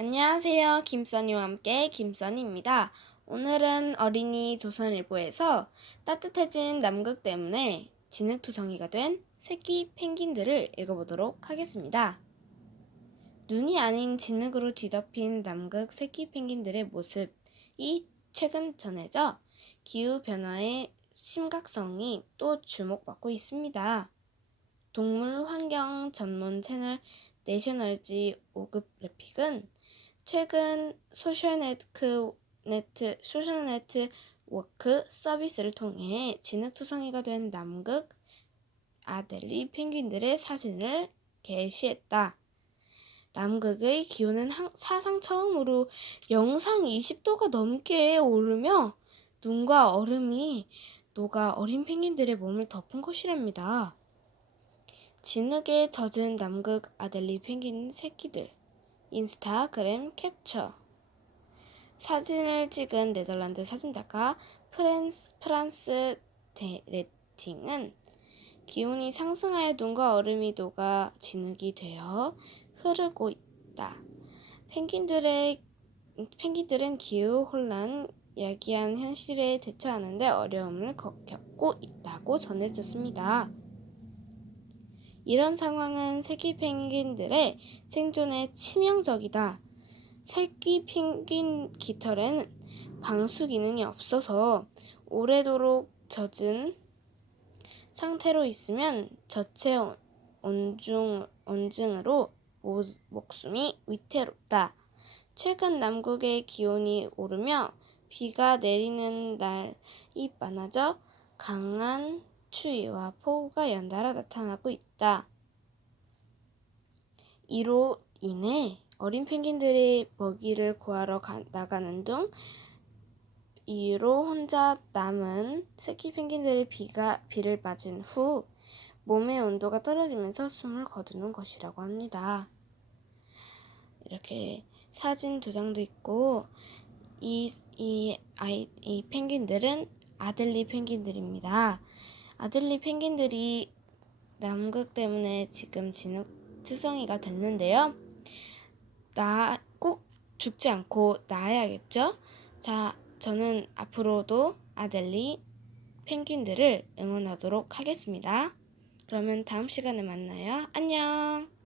안녕하세요. 김써니와 함께 김써니입니다. 오늘은 어린이 조선일보에서 따뜻해진 남극 때문에 진흙투성이가 된 새끼 펭귄들을 읽어보도록 하겠습니다. 눈이 아닌 진흙으로 뒤덮인 남극 새끼 펭귄들의 모습이 최근 전해져 기후 변화의 심각성이 또 주목받고 있습니다. 동물 환경 전문 채널 내셔널지 5급 그래픽은 최근 소셜네트 네트, 소셜네트 워크 서비스를 통해 진흙투성이가 된 남극 아델리 펭귄들의 사진을 게시했다. 남극의 기온은 사상 처음으로 영상 20도가 넘게 오르며 눈과 얼음이 녹아 어린 펭귄들의 몸을 덮은 것이랍니다. 진흙에 젖은 남극 아델리 펭귄 새끼들. 인스타그램 캡처. 사진을 찍은 네덜란드 사진작가 프랜스, 프란스 데 레팅은 기온이 상승하여 눈과 얼음이 녹아 진흙이 되어 흐르고 있다. 펭귄들의 펭귄들은 기후 혼란 야기한 현실에 대처하는데 어려움을 겪고 있다고 전해졌습니다. 이런 상황은 새끼 펭귄들의 생존에 치명적이다. 새끼 펭귄 깃털에는 방수 기능이 없어서 오래도록 젖은 상태로 있으면 저체 온중, 온증으로 목숨이 위태롭다. 최근 남극의 기온이 오르며 비가 내리는 날이 많아져 강한 추위와 폭우가 연달아 나타나고 있다. 이로 인해 어린 펭귄들이 먹이를 구하러 가, 나가는 등 이로 혼자 남은 새끼 펭귄들이 비가 비를 맞은 후 몸의 온도가 떨어지면서 숨을 거두는 것이라고 합니다. 이렇게 사진 두 장도 있고 이, 이, 이 펭귄들은 아들리 펭귄들입니다. 아들리 펭귄들이 남극 때문에 지금 진흙투성이가 됐는데요. 나 꼭 죽지 않고 나아야겠죠? 자, 저는 앞으로도 아델리 펭귄들을 응원하도록 하겠습니다. 그러면 다음 시간에 만나요. 안녕!